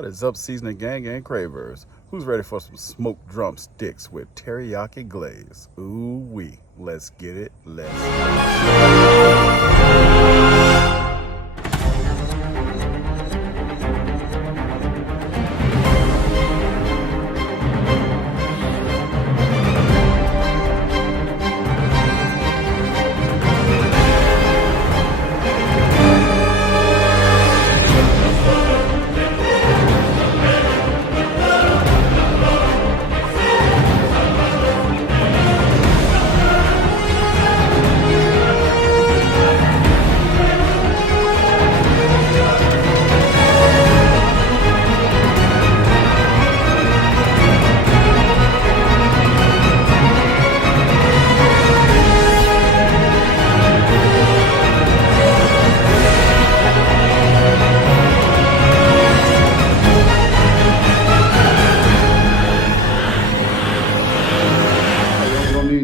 What is up, seasoning gang and cravers? Who's ready for some smoked drumsticks with teriyaki glaze? Ooh wee. Let's get it. Let's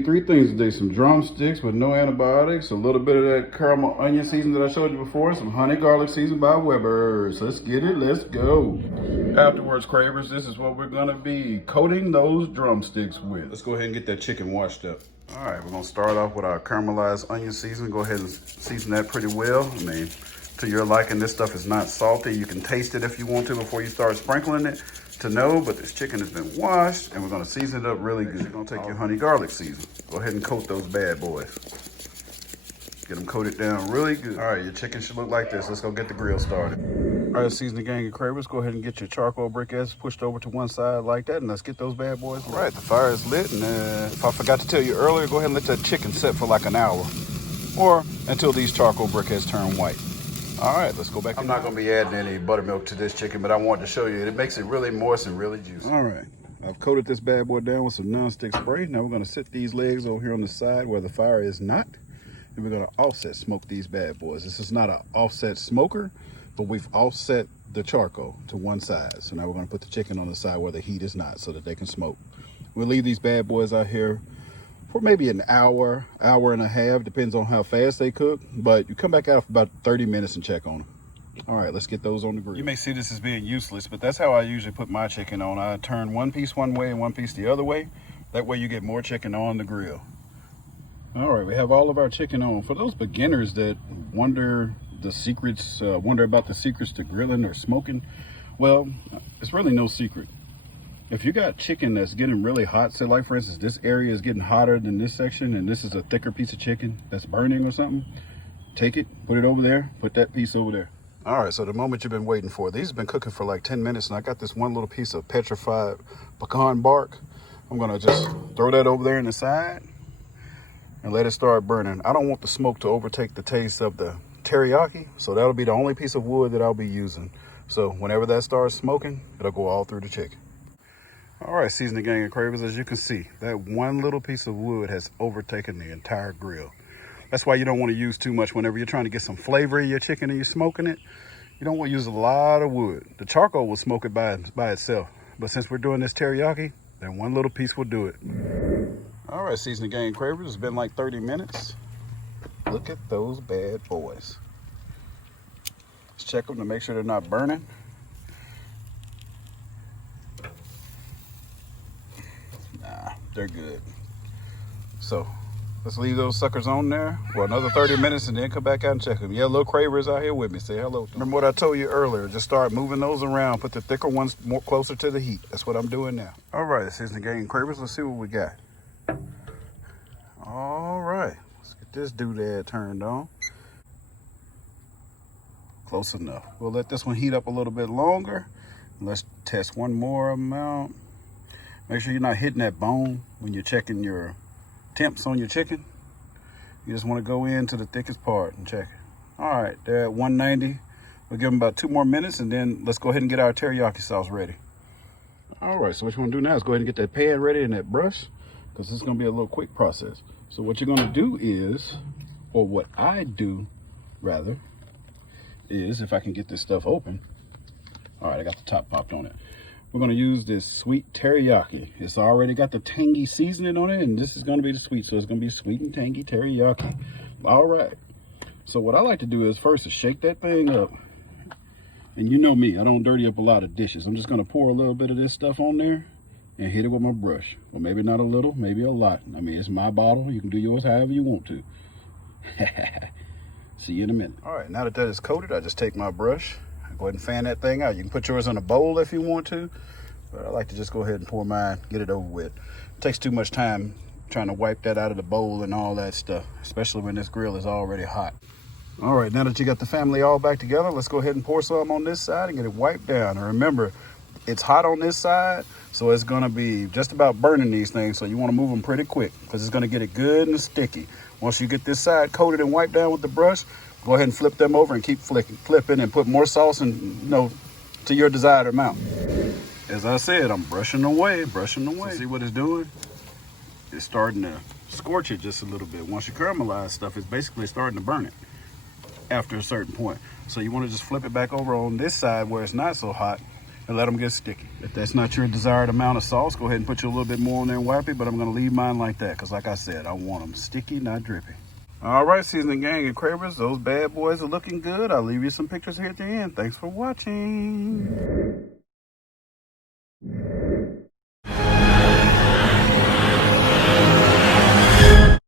three things today: some drumsticks with no antibiotics, a little bit of that caramel onion season that I showed you before, some honey garlic season by Weber's. Let's get it, let's go. Afterwards, cravers, this is what we're gonna be coating those drumsticks with. Let's go ahead and get that chicken washed up. All right, we're gonna start off with our caramelized onion season. Go ahead and season that pretty well. I mean, to your liking, this stuff is not salty. You can taste it if you want to before you start sprinkling it to know, but this chicken has been washed and we're gonna season it up really good. You're gonna take your honey garlic season. Go ahead and coat those bad boys. Get them coated down really good. All right, your chicken should look like this. Let's go get the grill started. All right, seasoning gang and cravers, go ahead and get your charcoal briquettes pushed over to one side like that, and let's get those bad boys lit. All right, the fire is lit, and if I forgot to tell you earlier, go ahead and let that chicken set for like an hour or until these charcoal briquettes turn white. All right, let's go back. I'm not gonna be adding any buttermilk to this chicken, but I wanted to show you it makes it really moist and really juicy. All right, I've coated this bad boy down with some non-stick spray. Now we're gonna sit these legs over here on the side where the fire is not, and we're gonna offset smoke these bad boys. This is not an offset smoker, but we've offset the charcoal to one side. So now we're gonna put the chicken on the side where the heat is not so that they can smoke. We'll leave these bad boys out here for maybe an hour, hour and a half, depends on how fast they cook, but you come back out for about 30 minutes and check on them. All right, let's get those on the grill. You may see this as being useless, but that's how I usually put my chicken on. I turn one piece one way and one piece the other way. That way you get more chicken on the grill. All right, we have all of our chicken on. For those beginners that wonder the secrets, wonder about the secrets to grilling or smoking, well, it's really no secret. If you got chicken that's getting really hot, say like for instance, this area is getting hotter than this section and this is a thicker piece of chicken that's burning or something, take it, put it over there, put that piece over there. All right, so the moment you've been waiting for, these have been cooking for like 10 minutes and I got this one little piece of petrified pecan bark. I'm gonna just throw that over there in the side and let it start burning. I don't want the smoke to overtake the taste of the teriyaki, so that'll be the only piece of wood that I'll be using. So whenever that starts smoking, it'll go all through the chicken. All right, seasoning gang and cravers, as you can see, that one little piece of wood has overtaken the entire grill. That's why you don't want to use too much whenever you're trying to get some flavor in your chicken and you're smoking it. You don't want to use a lot of wood. The charcoal will smoke it by itself. But since we're doing this teriyaki, then one little piece will do it. All right, seasoning gang and cravers, it's been like 30 minutes. Look at those bad boys. Let's check them to make sure they're not burning. They're good. So let's leave those suckers on there for another 30 minutes and then come back out and check them. Yeah, little cravers out here with me. Say hello to them. Remember what I told you earlier, just start moving those around, put the thicker ones more closer to the heat. That's what I'm doing now. All right, seasoning gang and cravers, let's see what we got. All right, let's get this doodad turned on. Close enough. We'll let this one heat up a little bit longer. Let's test one more amount. Make sure you're not hitting that bone when you're checking your temps on your chicken. You just want to go into the thickest part and check it. All right, they're at 190. We'll give them about 2 more minutes and then let's go ahead and get our teriyaki sauce ready. All right, so what you want to do now is go ahead and get that pan ready and that brush, because this is going to be a little quick process. So what you're going to do is, or what I do rather, is if I can get this stuff open. All right, I got the top popped on it. We're going to use this sweet teriyaki. It's already got the tangy seasoning on it, and this is going to be the sweet, so it's going to be sweet and tangy teriyaki. All right. So what I like to do is first to shake that thing up And you know me, I don't dirty up a lot of dishes. I'm just gonna pour a little bit of this stuff on there and hit it with my brush. Well, maybe not a little, maybe a lot. I mean, it's my bottle. You can do yours however you want to. See you in a minute. All right, now that that is coated, I just take my brush. Go ahead and fan that thing out. You can put yours in a bowl if you want to, but I like to just go ahead and pour mine, get it over with. It takes too much time trying to wipe that out of the bowl and all that stuff, especially when this grill is already hot. All right, now that you got the family all back together, let's go ahead and pour some on this side and get it wiped down. And remember, it's hot on this side, so it's gonna be just about burning these things, so you wanna move them pretty quick because it's gonna get it good and sticky. Once you get this side coated and wiped down with the brush, go ahead and flip them over and keep flipping and put more sauce and, to your desired amount. As I said, I'm brushing away. So see what it's doing? It's starting to scorch it just a little bit. Once you caramelize stuff, it's basically starting to burn it after a certain point. So you want to just flip it back over on this side where it's not so hot and let them get sticky. If that's not your desired amount of sauce, go ahead and put you a little bit more on there and wipe it, but I'm gonna leave mine like that because like I said, I want them sticky, not drippy. All right, seasoning gang and cravers, those bad boys are looking good. I'll leave you some pictures here at the end. Thanks for watching.